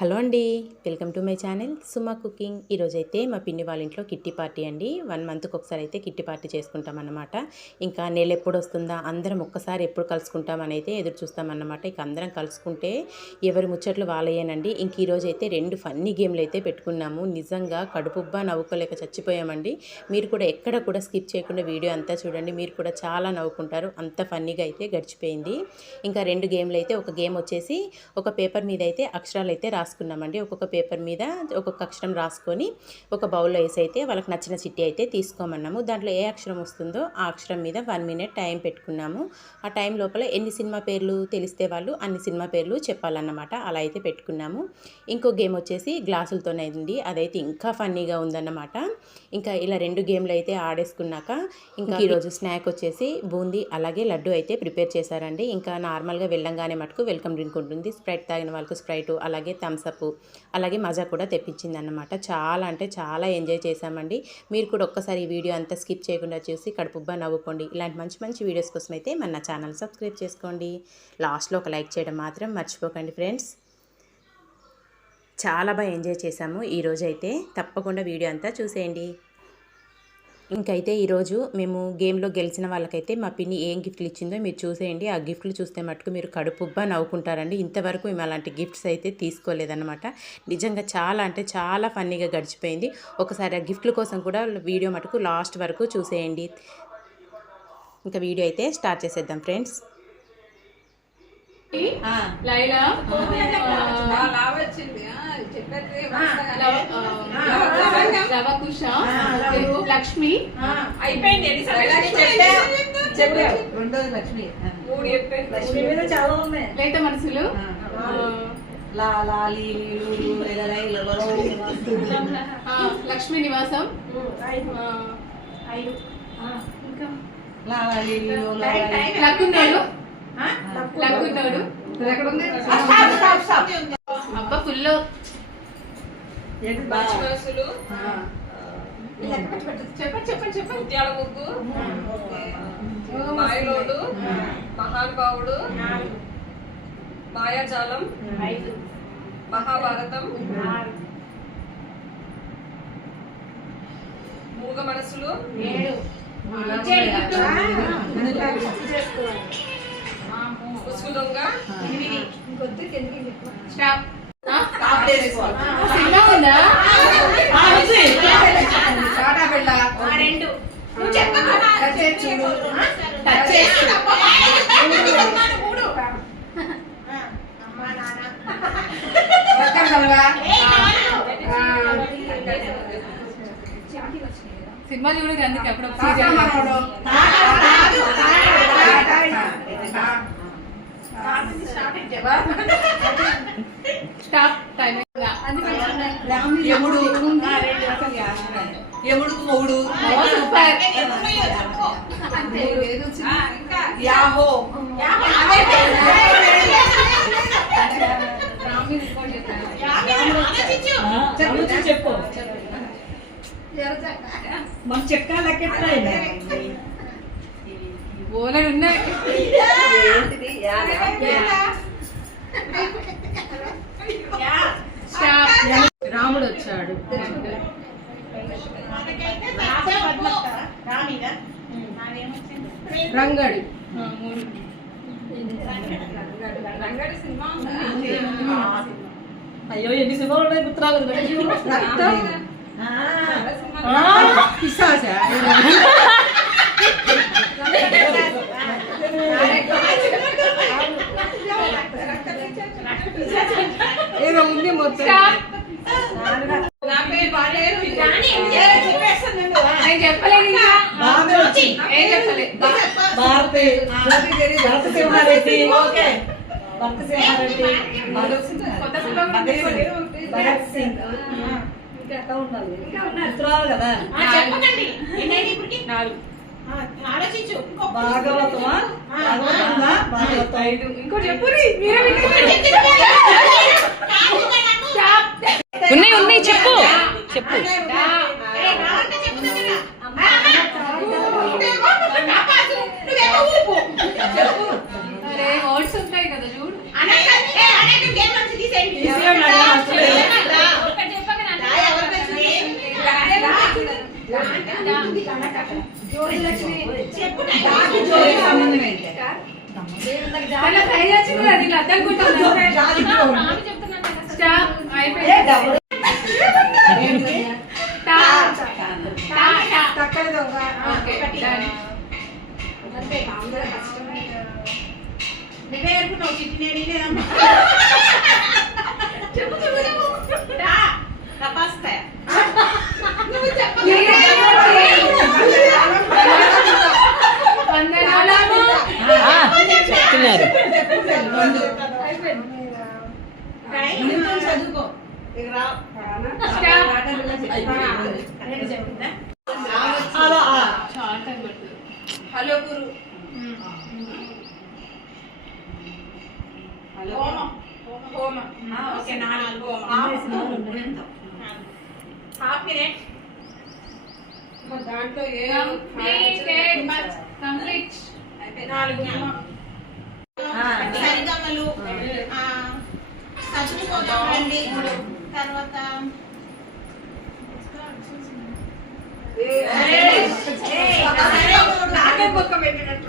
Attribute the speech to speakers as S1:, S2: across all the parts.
S1: Hello అండి welcome to my channel Suma cooking. ఈరోజైతే మా పిన్ని వాళ్ళ ఇంట్లో కిట్టి పార్టీ అండి. వన్ మంత్కి ఒకసారి అయితే కిట్టి పార్టీ చేసుకుంటామన్నమాట. ఇంకా నెల ఎప్పుడు వస్తుందా అందరం ఒక్కసారి ఎప్పుడు కలుసుకుంటామని అయితే ఎదురు చూస్తామన్నమాట. ఇక అందరం కలుసుకుంటే ఎవరి ముచ్చట్లు వాళ్ళయ్యానండి ఇంక ఈరోజు అయితే రెండు ఫన్నీ గేమ్లు అయితే పెట్టుకున్నాము. నిజంగా కడుపుబ్బా నవ్వుకోలేక చచ్చిపోయామండి. మీరు కూడా ఎక్కడ కూడా స్కిప్ చేయకుండా వీడియో అంతా చూడండి. మీరు కూడా చాలా నవ్వుకుంటారు. అంత ఫన్నీగా అయితే గడిచిపోయింది. ఇంకా రెండు గేమ్లు అయితే ఒక గేమ్ వచ్చేసి ఒక పేపర్ మీద అయితే అక్షరాలు అయితే రాసుకున్నామండి. ఒక్కొక్క పేపర్ మీద ఒక్కొక్క అక్షరం రాసుకొని ఒక బౌల్లో వేసి అయితే వాళ్ళకి నచ్చిన చిట్టి అయితే తీసుకోమన్నాము. దాంట్లో ఏ అక్షరం వస్తుందో ఆ అక్షరం మీద వన్ మినిట్ టైం పెట్టుకున్నాము. ఆ టైం లోపల ఎన్ని సినిమా పేర్లు తెలిస్తే వాళ్ళు అన్ని సినిమా పేర్లు చెప్పాలన్నమాట. అలా అయితే పెట్టుకున్నాము. ఇంకో గేమ్ వచ్చేసి గ్లాసులతోనే ఉంది. అదైతే ఇంకా ఫన్నీగా ఉందన్నమాట. ఇంకా ఇలా రెండు గేమ్లు అయితే ఆడేసుకున్నాక ఇంకా ఈరోజు స్నాక్ వచ్చేసి బూందీ అలాగే లడ్డు అయితే ప్రిపేర్ చేశారండి. ఇంకా నార్మల్గా వెళ్ళంగానే మటుకు వెల్కమ్ డ్రింక్ ఉంటుంది. స్ప్రైట్ తాగిన వాళ్ళకి స్ప్రైట్ అలాగే థమ్స్ అలాగే మజా కూడా తెప్పించిందనమాట చాలా అంటే చాలా ఎంజాయ్ చేశామండి. మీరు కూడా ఒక్కసారి ఈ వీడియో అంతా స్కిప్ చేయకుండా చూసి కడుపుబ్బా నవ్వుకోండి. ఇలాంటి మంచి మంచి వీడియోస్ కోసం అయితే మన ఛానల్ సబ్స్క్రైబ్ చేసుకోండి. లాస్ట్లో ఒక లైక్ చేయడం మాత్రం మర్చిపోకండి ఫ్రెండ్స్. చాలా బాగా ఎంజాయ్ చేశాము. ఈరోజైతే తప్పకుండా వీడియో అంతా చూసేయండి. ఇంకైతే ఈరోజు మేము గేమ్లో గెలిచిన వాళ్ళకైతే మా పిన్ని ఏం గిఫ్ట్లు ఇచ్చిందో మీరు చూసేయండి ఆ గిఫ్ట్లు చూస్తే మటుకు మీరు కడుపుబ్బా నవ్వుకుంటారండి ఇంతవరకు మేము అలాంటి గిఫ్ట్స్ అయితే తీసుకోలేదన్నమాట నిజంగా చాలా అంటే చాలా ఫన్నీగా గడిచిపోయింది ఒకసారి ఆ గిఫ్ట్ల కోసం కూడా వీడియో మటుకు లాస్ట్ వరకు చూసేయండి ఇంకా వీడియో అయితే స్టార్ట్ చేసేద్దాం ఫ్రెండ్స్
S2: లైలా లవకుశ లక్ష్మి.
S3: అయిపోయింది.
S4: రెండోది లక్ష్మి. లక్ష్మి మీద చాలా ఉన్నాయి.
S2: లేత మనసులు లక్ష్మి నివాసం. లక్కున్నోడు. లక్కున్నోడు. అబ్బా ఫుల్
S4: ఏంటి బా-
S3: మనసులు
S2: చెప్పండి చెప్పండి చెప్పండి
S3: ముగ్గు మాయలోడు. మహానుభావుడు. మాయాజాలం. మహాభారతం. మూగ మనసులు ముసుగు దొంగ
S2: స్టాప్
S4: చేసుకోవాలి.
S2: సినిమా చూడదు అందుకే అప్పుడు
S4: టాటా మనోడు. మొగుడు
S2: సూపర్
S4: యాహో చెప్పు మన చెక్క లెక్కెట్టాయి
S2: ఓలడు ఉన్నాయి స్టాప్ రాముడు వచ్చాడు రంగడు ఆ, మూడు
S3: రంగడి సినిమా
S4: అయ్యో ఎన్ని సినిమాలు ఉన్నాయి గుర్తురాలేదు ఏదో ఉంది మొత్తం
S2: చెప్పలేదు
S4: భరత సింహారెడ్డి ఓకే భరత సింహారెడ్డి
S2: కొత్త సినిమా
S4: భగత్ సింగ్ భగత్ సింగ్ ఇంకా ఉండాలి. గుర్తురాదు కదా?
S2: నాలుగు.
S4: భాగవతమా? భాగవతమా? భాగవతం.
S2: ఐదు. ఇంకో చెప్పు
S1: ఉన్నాయి ఉన్నాయి చెప్పు. చెప్పు.
S2: ఉంటాయి కదా
S4: తక్కడ దొంగ
S2: ఒకటి.
S4: అంతే అందరూ కష్టం నువ్వే అనుకున్నావు, చిట్టి నేను.
S2: చెప్పు. చెప్పు. చెప్పు టా వందనాలు
S3: చెప్తున్నారు
S4: చదువుకో.
S5: హలో గురు. హోమం. హోమం. ఓకే నాలుగు హోమం. Half minute. దాంట్లో ఏ
S2: కంప్లీట్
S5: నాలుగు.
S6: సరిగమలు. తర్వాత
S5: పెట్టినట్టు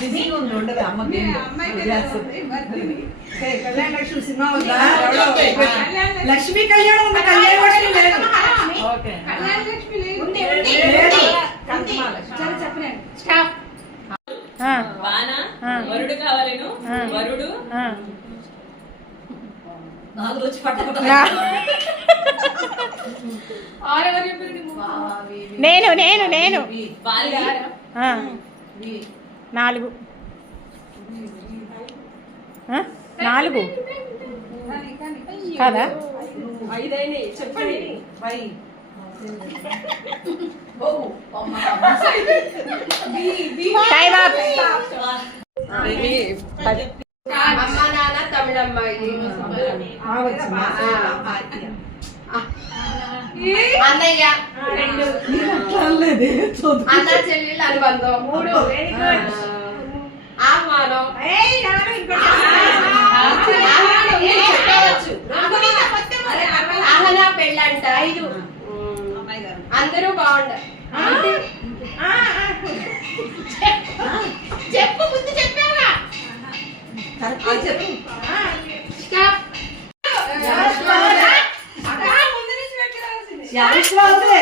S4: బిజీగా ఉండదు అమ్మ కళ్యాణ లక్ష్మి సినిమా ఉందా? లక్ష్మీ కళ్యాణం ఉంది కళ్యాణ లక్ష్మి లేదు. ఓకే.
S5: కళ్యాణ లక్ష్మి లేదు.
S4: లేదు కనకమహాలక్ష్మి.
S5: సరే చెప్పలేను
S2: స్టాప్.
S7: వాన వరుడు కావాలను. వరుడు. నాలుగు వచ్చి పట్టకుండా
S2: ఆరు ఎవరు చెప్పింది
S3: నేను నేను నేను. నాలుగు నాలుగు కాదా
S5: అమ్మ నాన్న తమిళమ్మాయి? అన్నయ్య. రెండు. అన్న చెల్లెళ్ళ అనుబంధం మూడు. ఆహ్వానం. ఆహ్వానం పెళ్ళంట. ఐదు. అందరూ బాగుండారు చెప్పు ముందు చెప్పావా
S4: చెప్పు.
S2: స్టాప్
S4: శాశ్వతే.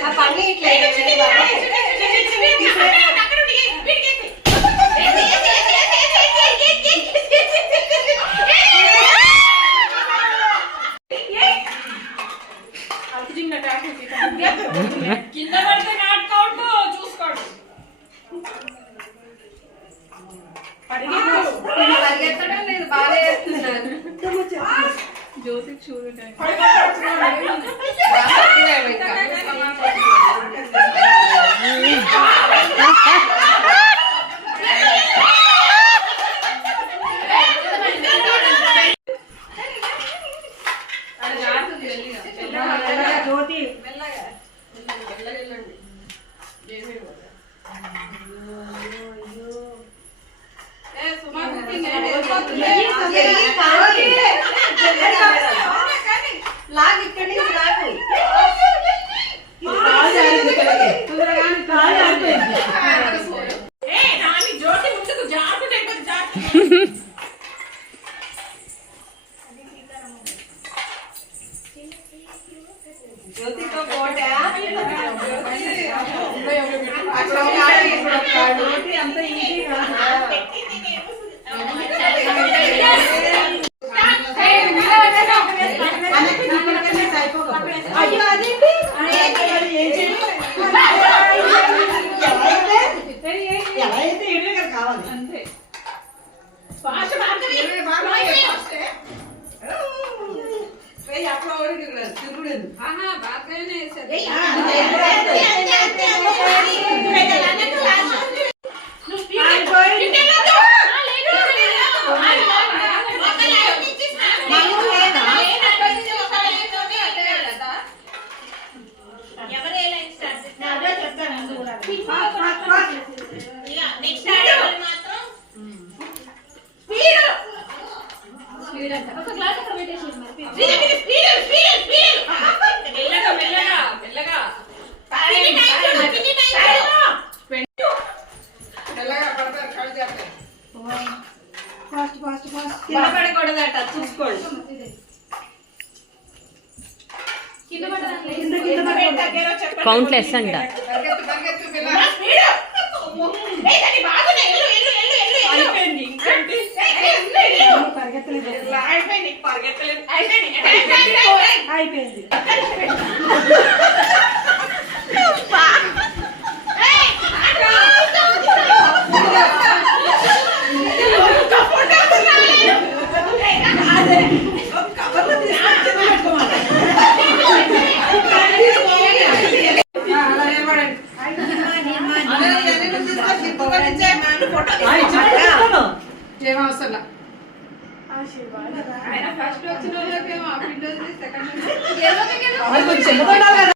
S5: ఆ పని ఇట్లా
S7: కింద పడితే నాట్ కౌంట్ చూసుకోండి
S5: పరిగెత్తడం లేదు బాగా చేస్తున్నారు
S4: మెల్లగా కింద
S3: పడకూడదట చూసుకోండి.
S2: కింద కింద
S3: దగ్గర చెప్పండి.
S5: కౌంట్ లెస్ అంట.
S2: పరిగెత్తలేదు
S3: అయిపోయింది